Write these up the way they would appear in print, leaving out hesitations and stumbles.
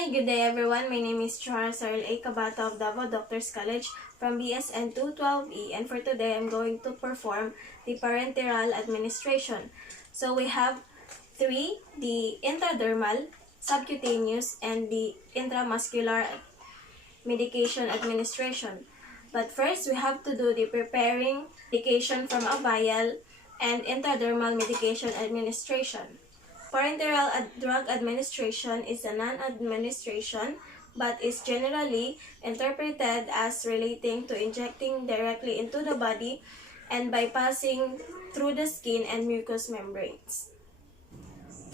Hi, good day everyone. My name is Chohara Cabato of Davao Doctors College from BSN 212E, and for today I'm going to perform the parenteral administration. So we have three: the intradermal, subcutaneous, and the intramuscular medication administration. But first, we have to do the preparing medication from a vial and intradermal medication administration. Parenteral drug administration is a non-administration but is generally interpreted as relating to injecting directly into the body and bypassing through the skin and mucous membranes.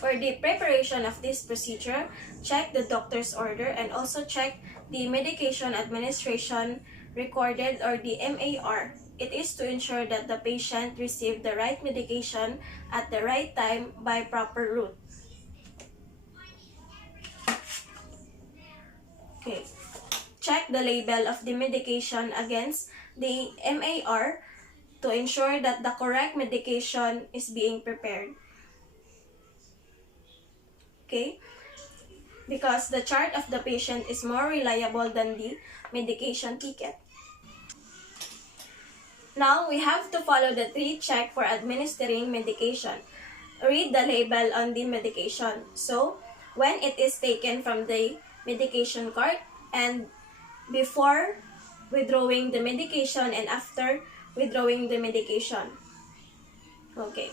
For the preparation of this procedure, check the doctor's order and also check the medication administration recorded, or the MAR. It is to ensure that the patient received the right medication at the right time by proper route. Okay. Check the label of the medication against the MAR to ensure that the correct medication is being prepared. Okay? Because the chart of the patient is more reliable than the medication ticket. Now, we have to follow the 3 checks for administering medication. Read the label on the medication. So, when it is taken from the medication cart, and before withdrawing the medication and after withdrawing the medication. Okay.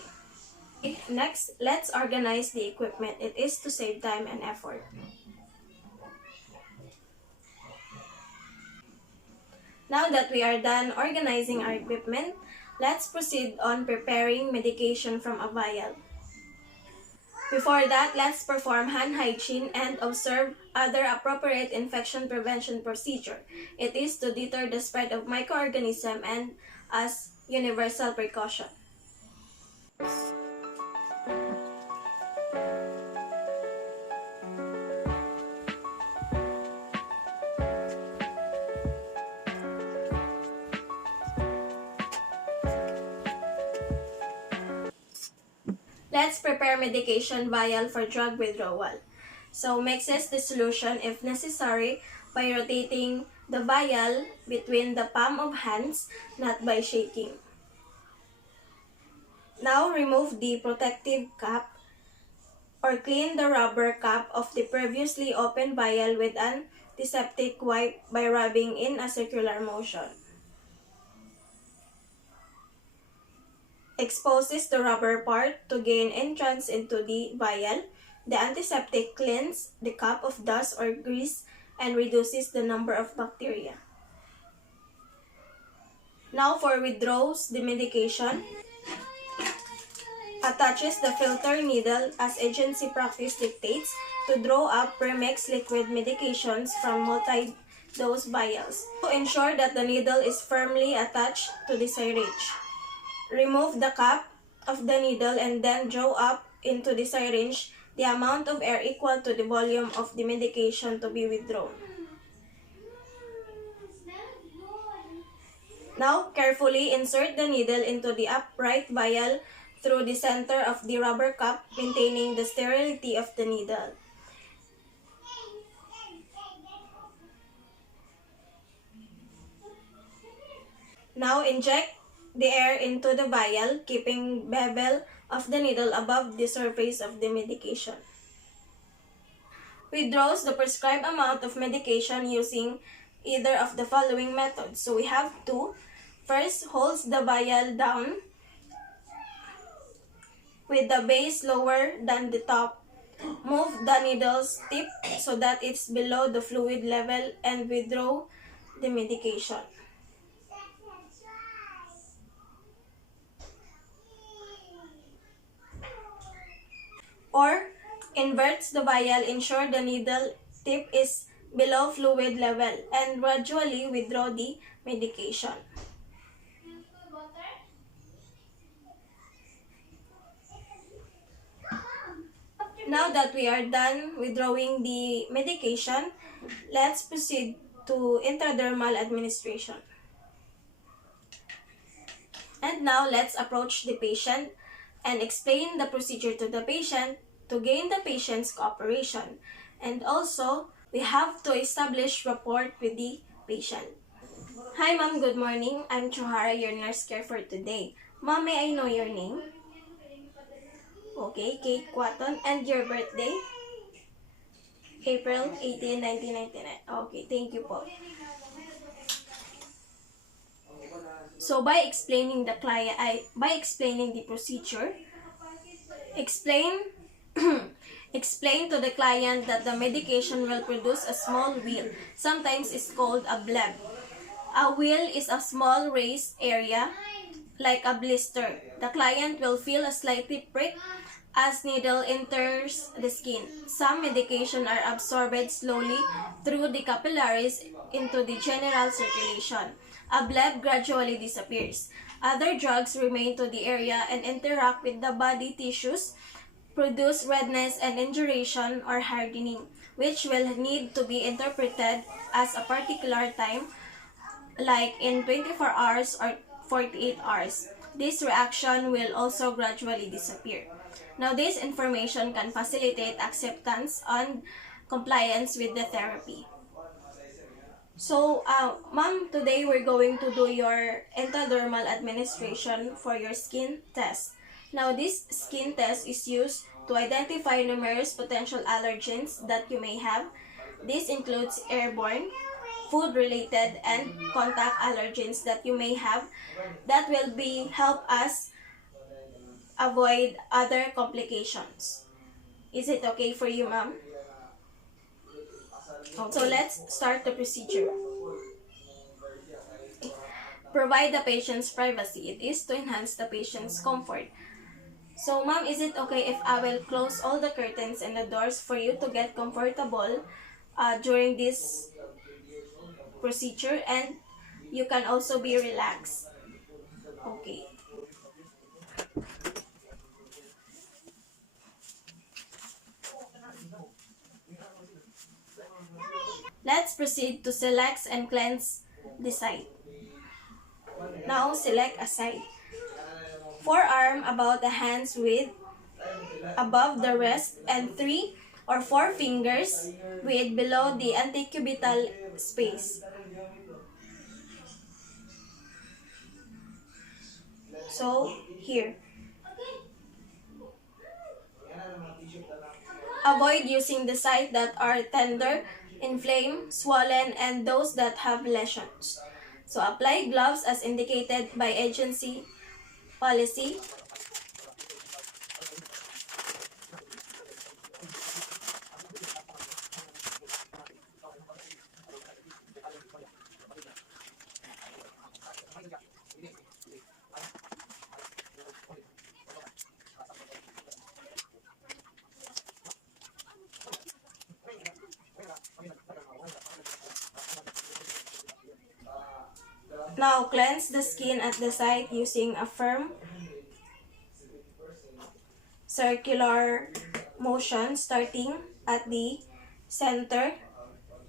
Next, let's organize the equipment. It is to save time and effort. Now that we are done organizing our equipment, let's proceed on preparing medication from a vial. Before that, let's perform hand hygiene and observe other appropriate infection prevention procedure. It is to deter the spread of microorganisms and as universal precaution. Let's prepare medication vial for drug withdrawal. So mixes the solution if necessary by rotating the vial between the palm of hands, not by shaking. Now remove the protective cap or clean the rubber cap of the previously opened vial with an antiseptic wipe by rubbing in a circular motion. Exposes the rubber part to gain entrance into the vial. The antiseptic cleans the cap of dust or grease and reduces the number of bacteria. Now for withdraws the medication. Attaches the filter needle as agency practice dictates to draw up premixed liquid medications from multi-dose vials. To ensure that the needle is firmly attached to the syringe. Remove the cap of the needle and then draw up into the syringe the amount of air equal to the volume of the medication to be withdrawn. Now, carefully insert the needle into the upright vial through the center of the rubber cap, maintaining the sterility of the needle. Now, inject the air into the vial, keeping bevel of the needle above the surface of the medication. Withdraws the prescribed amount of medication using either of the following methods. So we have two. First, holds the vial down with the base lower than the top. Move the needle's tip so that it's below the fluid level and withdraw the medication. Or inverts the vial, ensure the needle tip is below fluid level, and gradually withdraw the medication. Now that we are done withdrawing the medication, let's proceed to intradermal administration. And now let's approach the patient and explain the procedure to the patient to gain the patient's cooperation. And also, we have to establish rapport with the patient. Hi ma'am, good morning. I'm Chohara, your nurse care for today. Ma'am, may I know your name? Okay, Kate Quaton. And your birthday? April 18, 1999. Okay, thank you po. So by explaining the procedure, explain explain to the client that the medication will produce a small wheal. Sometimes it's called a bleb. A wheal is a small raised area like a blister. The client will feel a slightly prick as needle enters the skin. Some medication are absorbed slowly through the capillaries into the general circulation. A bleb gradually disappears. Other drugs remain to the area and interact with the body tissues, produce redness and induration or hardening, which will need to be interpreted as a particular time, like in 24 hours or 48 hours. This reaction will also gradually disappear. Now, this information can facilitate acceptance and compliance with the therapy. So, ma'am, today we're going to do your intradermal administration for your skin test. Now, this skin test is used to identify numerous potential allergens that you may have. This includes airborne, food-related, and contact allergens that you may have that will be help us avoid other complications. Is it okay for you, ma'am? Okay. So let's start the procedure. Provide the patient's privacy. It is to enhance the patient's comfort. So, ma'am, is it okay if I will close all the curtains and the doors for you to get comfortable during this procedure, and you can also be relaxed? Okay. Let's proceed to select and cleanse the site. Now, select a site. Forearm about the hands width above the wrist and 3 or 4 fingers width below the antecubital space. So, here. Avoid using the sites that are tender, inflamed, swollen, and those that have lesions. So, apply gloves as indicated by agency policy. Now, cleanse the skin at the site using a firm circular motion starting at the center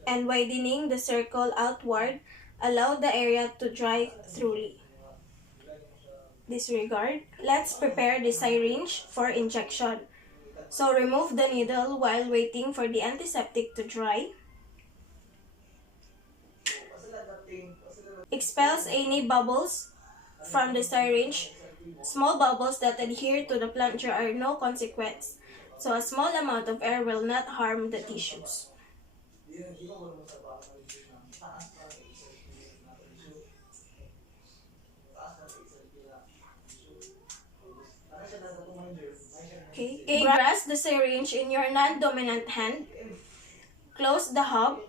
and widening the circle outward. Allow the area to dry thoroughly. Disregard. Let's prepare the syringe for injection. So remove the needle while waiting for the antiseptic to dry. Expels any bubbles from the syringe. Small bubbles that adhere to the plunger are no consequence, so a small amount of air will not harm the tissues. Okay. Grasp the syringe in your non-dominant hand. Close the hub,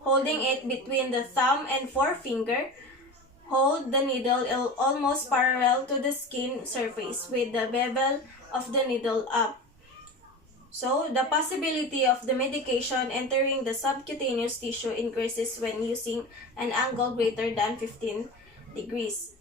holding it between the thumb and forefinger. Hold the needle almost parallel to the skin surface with the bevel of the needle up. So, the possibility of the medication entering the subcutaneous tissue increases when using an angle greater than 15 degrees.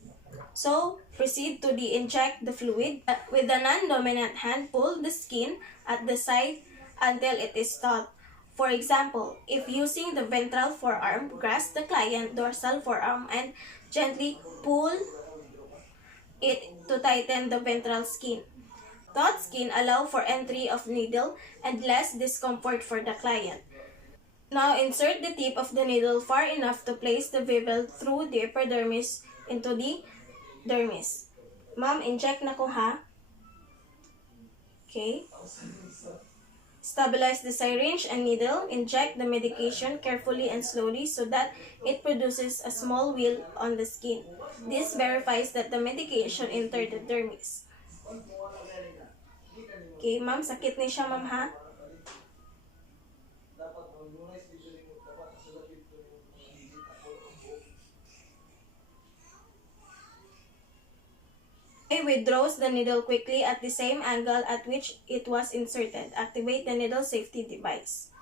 So, proceed to inject the fluid. With the non-dominant hand, pull the skin at the side until it is taut. For example, if using the ventral forearm, grasp the client dorsal forearm and gently pull it to tighten the ventral skin. Taut skin allow for entry of needle and less discomfort for the client. Now, insert the tip of the needle far enough to place the vial through the epidermis into the dermis. Ma'am, inject na ko ha. Okay. Stabilize the syringe and needle. Inject the medication carefully and slowly so that it produces a small wheal on the skin. This verifies that the medication entered the dermis. Okay, ma'am, sakit ni siya, ma'am ha. Withdraws the needle quickly at the same angle at which it was inserted. Activate the needle safety device.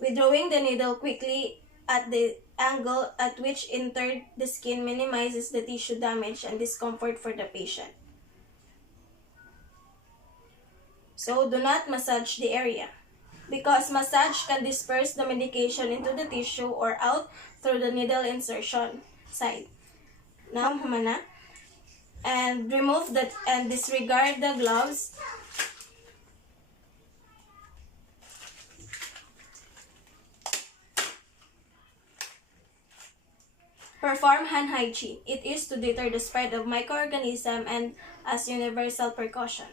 Withdrawing the needle quickly at the angle at which entered the skin minimizes the tissue damage and discomfort for the patient. So, do not massage the area, because massage can disperse the medication into the tissue or out through the needle insertion site. Now, humana. And remove that and disregard the gloves. Perform hand hygiene. It is to deter the spread of microorganisms and as universal precaution.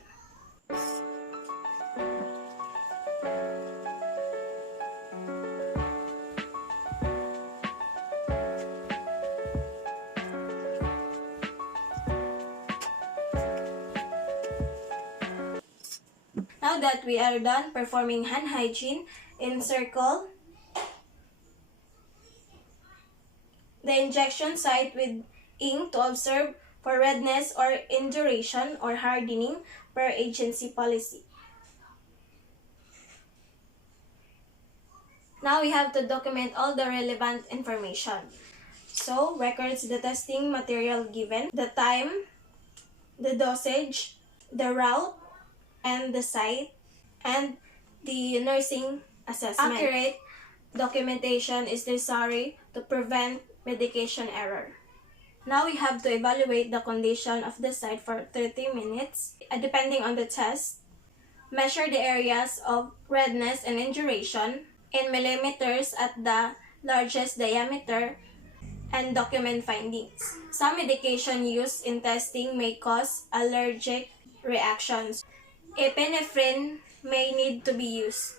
Now that we are done performing hand hygiene, encircle the injection site with ink to observe for redness or induration or hardening per agency policy. Now we have to document all the relevant information. So, records the testing material given, the time, the dosage, the route, and the site, and the nursing assessment. Accurate documentation is necessary to prevent medication error. Now we have to evaluate the condition of the site for 30 minutes, depending on the test. Measure the areas of redness and induration in millimeters at the largest diameter and document findings. Some medication used in testing may cause allergic reactions. Epinephrine may need to be used.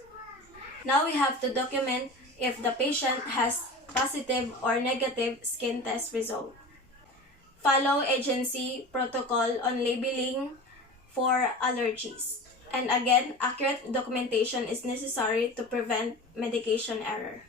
Now we have to document if the patient has positive or negative skin test result. Follow agency protocol on labeling for allergies. And again, accurate documentation is necessary to prevent medication error.